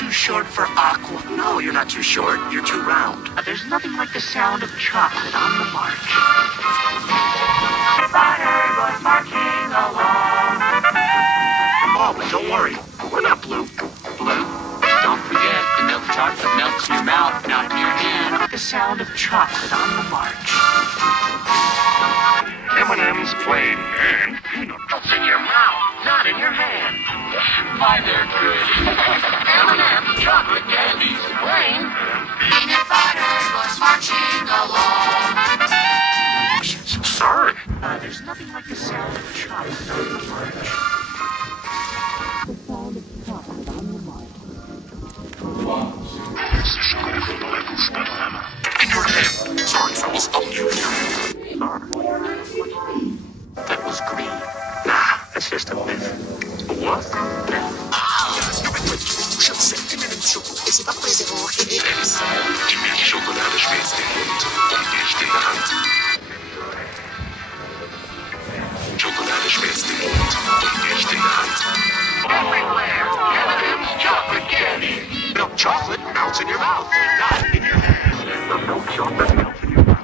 too short for aqua. No, you're not too short. You're too round. There's nothing like the sound of chocolate on the march. Butter goes marching along. Oh, but don't worry. We're not blue. Blue? Don't forget, the milk chocolate melts in your mouth, not in your hand. The sound of chocolate on the march. M&M's plain and peanut. It's in your mouth, not in your hand. My, they're good. M&M's chocolate candies. Plain. Peanut butter goes marching along. Sorry. There's nothing like the sound of chocolate on the march. The sound of chocolate on the march. In your hand. Sorry, fellas. I'll mute you. Sorry. That was green. Nah, that's just a myth. What? Die Milchschokolade schmilzt den Mund und nicht in der Hand. Schokolade schmilzt den Mund und nicht in der Hand. Everywhere. M&M's chocolate candy. Milk chocolate melts in your mouth, not in your hand. The milk chocolate melts in your mouth.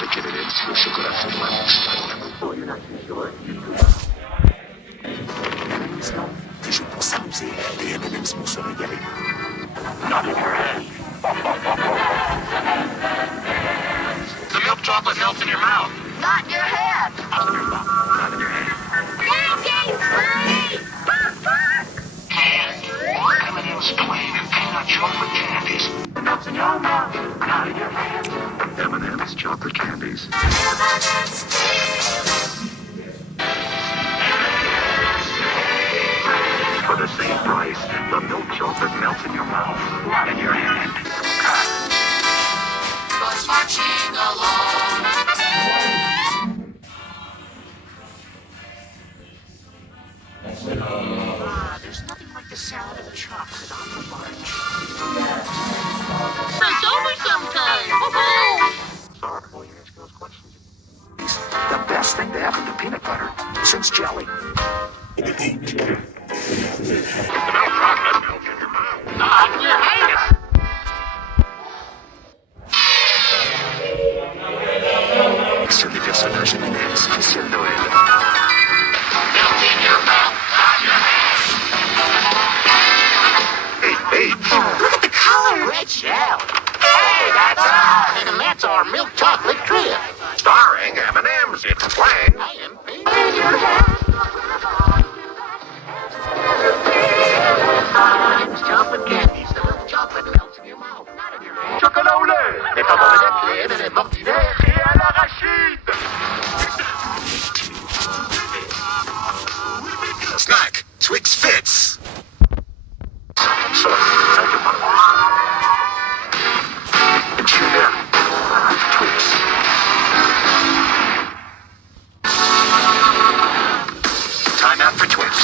Look at it, it's your chocolate from my mouth. Oh, you're not too short. Je pense à nous, les M&M's vont se régaler. Not in your hand. The milk chocolate melts in your mouth. Not in your hand. Not in your mouth, not in your hand. Pancake free. M&M's plain and peanut chocolate candies. Melts in your mouth, not in your hand. M&M's chocolate candies. For the same price, the milk chocolate melts in your mouth, not in your hand. Goes marching along. There's nothing like the sound of chocolate on the march. It's over sometime. Sorry, you ask those questions. The best thing to happen to peanut butter since jelly. The milk chocolate melts in your mouth, not in your hand. Celui personnage M&M's spécial Noël. Melts in your mouth, not your hand. Hey, look at the color. Red shell. Hey, that's us. And that's our milk chocolate trip. Starring M&M's, it's plain. And peanut. M&M's chocolate candies. The milk chocolate melts in your mouth, not in your hand. Chocolat au lait. Les pommes de terre et les mortinaires. Et à l'arachide. Snack, Twix Fits. So, take your money. And chew them. Twix. Time out for Twix.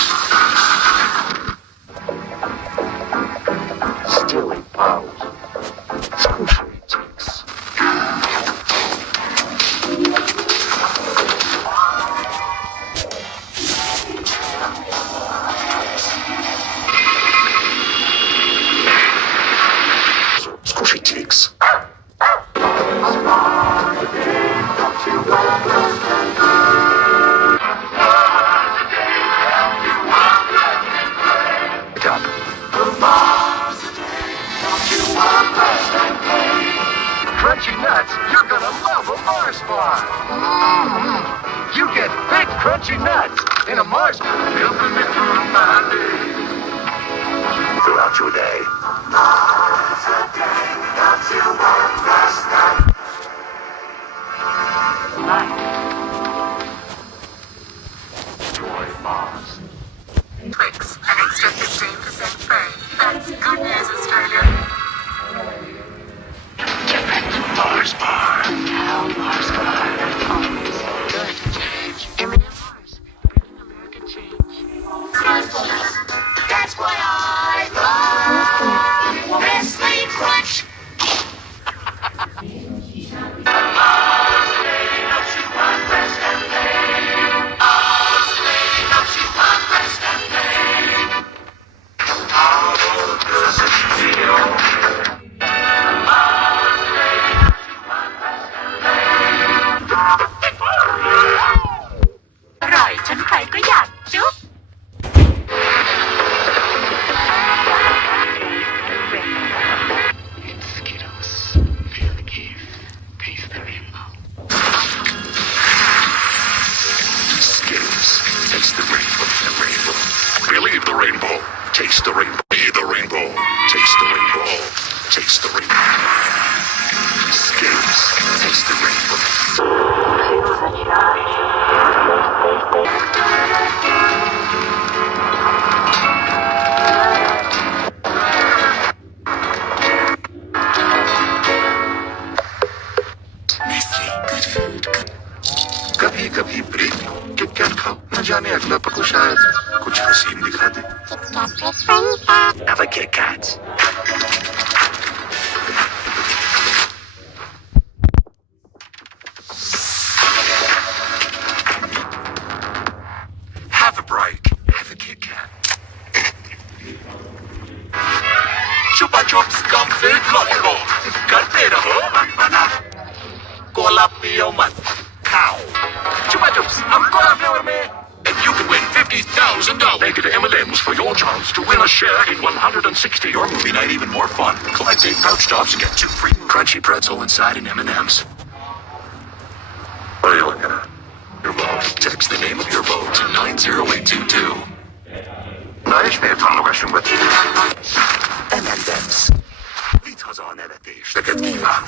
Stealing powers. Squishy Twix. Squishy Twix. Crunchy nuts, you're gonna love a Mars bar. You get big crunchy nuts in a Mars bar. Helping me through my day. Throughout your day. Mars a day, don't you want last night? Joy Mars. Twix, an extra 15% free. That's good news, Australia. Mars bar. Now Mars bar. Always good change. M&M Mars. Bringing America change. That's what I love. Nestle Crunch. Mars Day, don't you want Kit Kats. Have a break. Have a Kit Kat. Chupa Chups Comfort Lollipop. Cartera ho. Colapio man. Cow. Chupa Chups. I'm Colapio man. And you can win $50,000. Make it M&M's for your chance to win a share in 160. Your movie night even more fun. Collect 8 pouch tops and get 2 free crunchy pretzel inside an M&M's. What are you looking at? Your vote. Text the name of your vote to 90822. Nice name on the question with M&M's. Litos on elevation. Look at Kiva.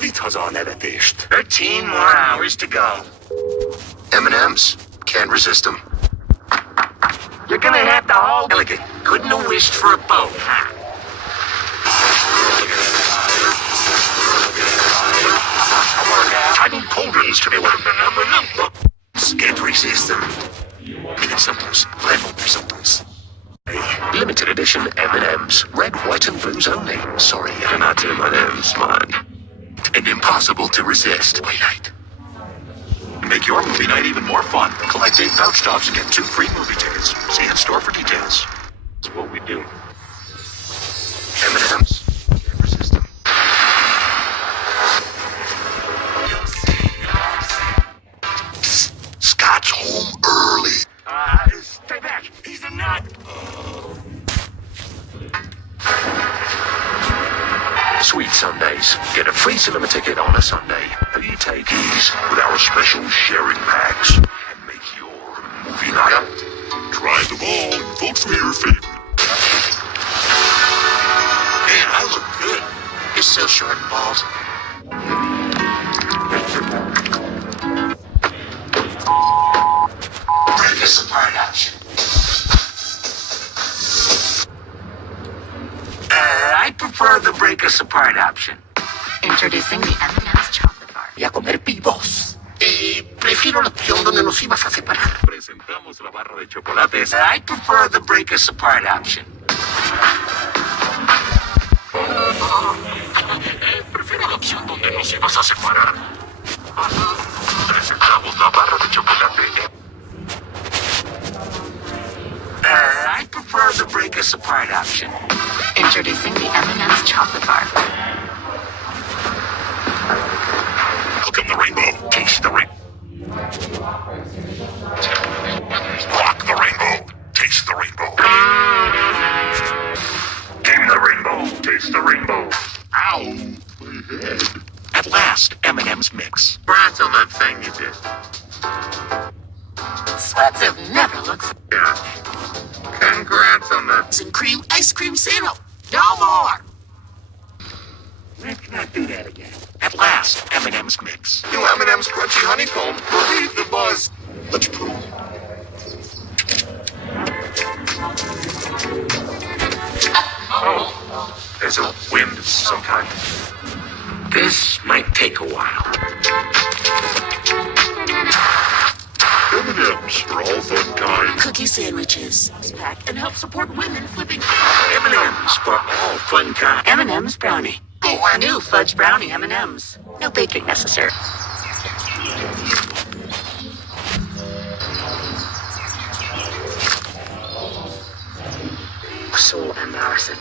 Litos on elevation. 13 more hours to go. M&M's. Can't resist them. You're gonna have to hold. Elegant. Couldn't have wished for a boat, huh? I need cauldrons to be with them. Can't resist them. Sometimes. Sometimes. Limited edition M&M's. Red, white, and blues only. Sorry, you're not M&M's, man. And impossible to resist. Wait, night. Make your movie night even more fun. Collect 8 pouch tops and get 2 free movie tickets. See in store for details. That's what we do. M&M's. Can't resist them. Scott's home early. Stay back. He's a nut. Sweet Sundays. Get a free cinema ticket on a Sunday. You take these with our special sharing packs and make your movie night. Try them all and vote for your favorite. Man, I look good. You're so short and bald. Break us apart option. I prefer the break us apart option. Introducing the M&M's chocolate bar. Y a comer pibos. Prefiero la opción donde nos ibas a separar. Presentamos la barra de chocolates. I prefer the break us apart option. Prefiero la opción donde nos ibas a separar. Presentamos la barra de chocolate. I prefer the break us apart option. Introducing the M&M's chocolate bar. Look at the rainbow. Taste the rainbow. Rock the rainbow. Taste the rainbow. Game the rainbow. Taste the rainbow. Ow, my head. At last, M&M's mix. Congrats on that thing you did. Sweats have never looked so Yeah. Congrats on that. and cream ice cream sandal. No more. Let's not do that again. At last, M&M's mix. New M&M's crunchy honeycomb. Believe the buzz. Let's prove. Oh, there's a wind of some kind. This might take a while. M&M's for all fun kind. Cookie sandwiches. Pack and help support women flipping. M&M's for all fun kind. M&M's brownie. Oh, new fudge brownie M&M's. No baking necessary. So embarrassing.